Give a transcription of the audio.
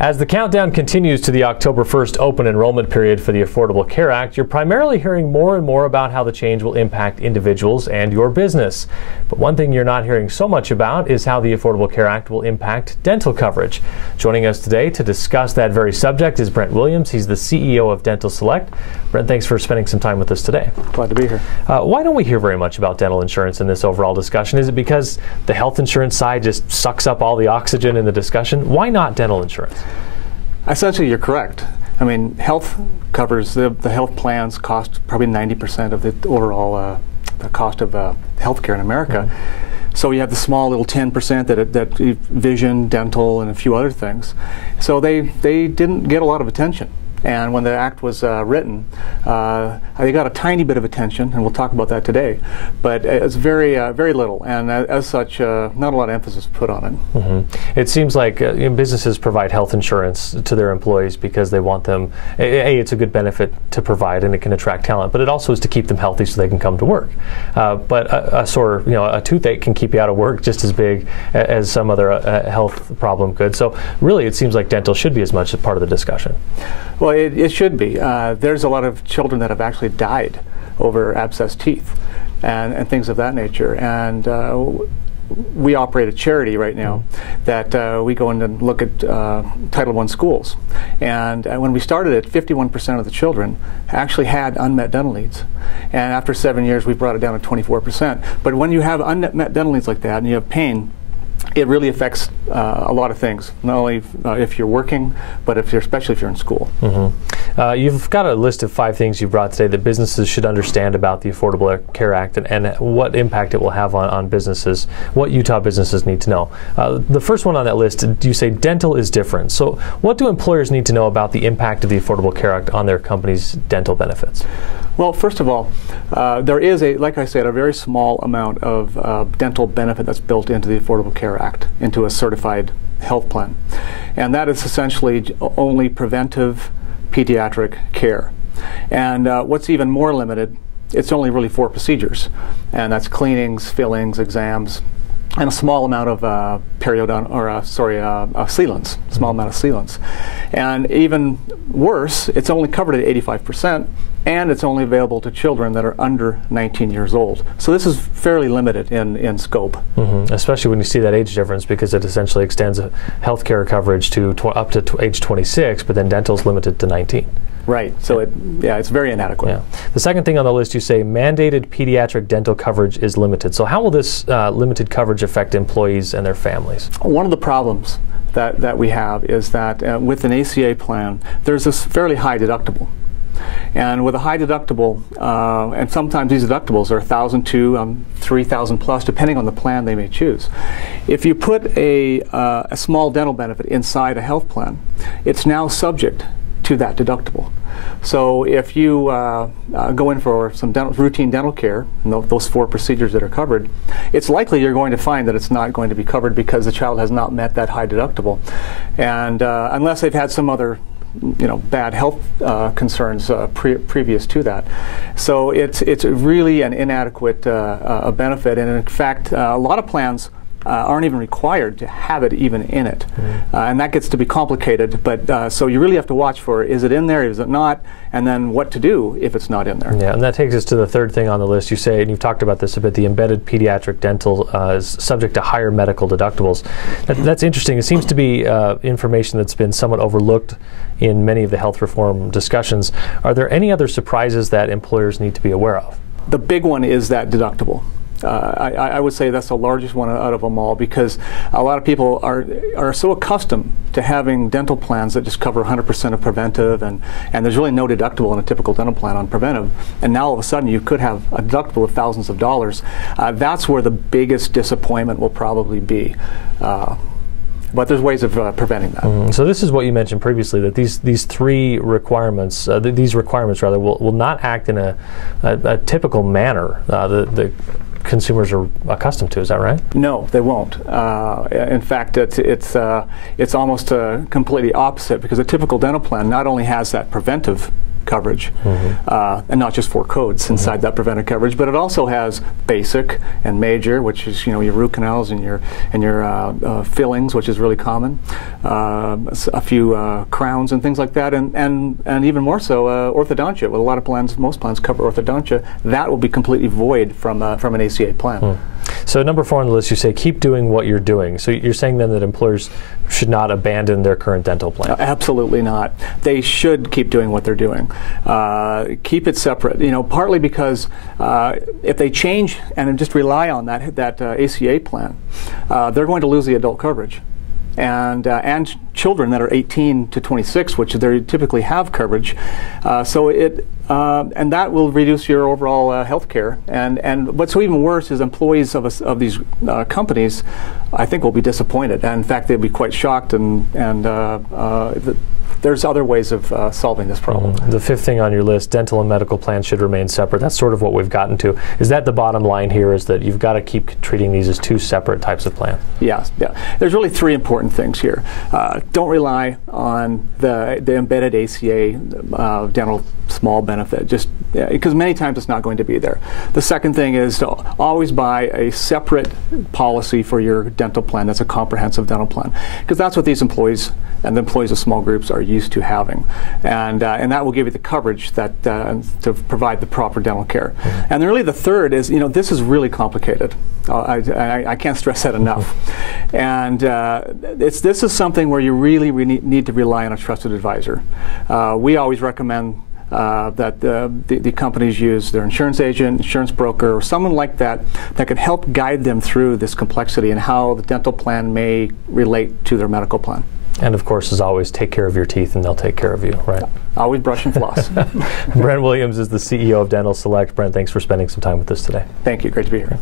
As the countdown continues to the October 1st open enrollment period for the Affordable Care Act, you're primarily hearing more and more about how the change will impact individuals and your business. But one thing you're not hearing so much about is how the Affordable Care Act will impact dental coverage. Joining us today to discuss that very subject is Brent Williams. He's the CEO of Dental Select. Brent, thanks for spending some time with us today. Glad to be here. Why don't we hear very much about dental insurance in this overall discussion? Is it because the health insurance side just sucks up all the oxygen in the discussion? Why not dental insurance? Essentially, you're correct. I mean, health covers, the health plans cost probably 90% of the overall the cost of health care in America. Mm-hmm. So you have the small little 10% that vision, dental, and a few other things. So they didn't get a lot of attention. And when the act was written, they got a tiny bit of attention, and we'll talk about that today. But it's very little, and as such, not a lot of emphasis put on it. Mm-hmm. It seems like businesses provide health insurance to their employees because they want them. It's a good benefit to provide, and it can attract talent. But it also is to keep them healthy so they can come to work. But a toothache can keep you out of work just as big as some other health problem could. So really, it seems like dental should be as much a part of the discussion. Well, it should be. There's a lot of children that have actually died over abscessed teeth and things of that nature. And we operate a charity right now that we go in and look at Title I schools. And when we started it, 51% of the children actually had unmet dental needs. And after 7 years, we brought it down to 24%. But when you have unmet dental needs like that and you have pain, it really affects a lot of things, not only if you're working, but especially if you're in school. Mm-hmm. You've got a list of 5 things you brought today that businesses should understand about the Affordable Care Act and what impact it will have on businesses, what Utah businesses need to know. The first one on that list, you say dental is different. So what do employers need to know about the impact of the Affordable Care Act on their company's dental benefits? Well, first of all, there is, like I said, a very small amount of dental benefit that's built into the Affordable Care Act, into a certified health plan. And that is essentially only preventive pediatric care. And what's even more limited, it's only really 4 procedures. And that's cleanings, fillings, exams, and a small amount of sealants, small amount of sealants. And even worse, it's only covered at 85%, and it's only available to children that are under 19 years old. So this is fairly limited in scope. Mm-hmm. Especially when you see that age difference, because it essentially extends health care coverage to up to age 26, but then dental is limited to 19. Right. So it's very inadequate. Yeah. The second thing on the list, you say mandated pediatric dental coverage is limited. So how will this limited coverage affect employees and their families? One of the problems that we have is that with an ACA plan, there's this fairly high deductible. And with a high deductible, and sometimes these deductibles are $1,000 to $3,000 plus, depending on the plan they may choose. If you put a small dental benefit inside a health plan, it's now subject to that deductible. So if you go in for some routine dental care, those 4 procedures that are covered, it's likely you're going to find that it's not going to be covered because the child has not met that high deductible. And unless they've had some other bad health concerns previous to that. So it's really an inadequate benefit. And in fact, a lot of plans aren't even required to have it even in it. Mm-hmm. And that gets to be complicated, but so you really have to watch for, is it in there, is it not, and then what to do if it's not in there. Yeah, and that takes us to the third thing on the list. You say, and you've talked about this a bit, the embedded pediatric dental is subject to higher medical deductibles. That's interesting. It seems to be information that's been somewhat overlooked in many of the health reform discussions. Are there any other surprises that employers need to be aware of? The big one is that deductible. I would say that's the largest one out of them all, because a lot of people are so accustomed to having dental plans that just cover 100% of preventive, and there's really no deductible in a typical dental plan on preventive. And now all of a sudden you could have a deductible of thousands of dollars. That's where the biggest disappointment will probably be. But there's ways of preventing that. Mm-hmm. So this is what you mentioned previously, that these 3 requirements, these requirements rather, will not act in a typical manner that consumers are accustomed to. Is that right? No, they won't. In fact, it's almost completely opposite, because a typical dental plan not only has that preventive coverage, and not just 4 codes inside that preventive coverage, but it also has basic and major, which is your root canals and your fillings, which is really common, a few crowns and things like that, and even more so orthodontia. Well, a lot of plans, most plans cover orthodontia. That will be completely void from an ACA plan. So number 4 on the list, you say keep doing what you're doing. So you're saying then that employers should not abandon their current dental plan? Absolutely not. They should keep doing what they're doing. Keep it separate. Partly because if they change and just rely on that ACA plan, they're going to lose the adult coverage. And children that are 18 to 26, which they typically have coverage, and that will reduce your overall health care. And what's even worse is employees of these companies, I think, will be disappointed. And in fact, they'll be quite shocked. There's other ways of solving this problem. The 5th thing on your list, dental and medical plans should remain separate. That's sort of what we've gotten to. Is that the bottom line here, is that you've got to keep treating these as 2 separate types of plans? Yes. Yeah. There's really 3 important things here. Don't rely on the embedded ACA dental small benefit, just because many times it's not going to be there. The second thing is to always buy a separate policy for your dental plan that's a comprehensive dental plan, because that's what these employees and the employees of small groups are used to having, and that will give you the coverage that to provide the proper dental care. And really the third is, this is really complicated. I can't stress that enough. And this is something where you really need to rely on a trusted advisor. We always recommend that the companies use their insurance agent, insurance broker, or someone like that can help guide them through this complexity and how the dental plan may relate to their medical plan. And of course, as always, take care of your teeth and they'll take care of you, right? Always brush and floss. Brent Williams is the CEO of Dental Select. Brent, thanks for spending some time with us today. Thank you. Great to be here.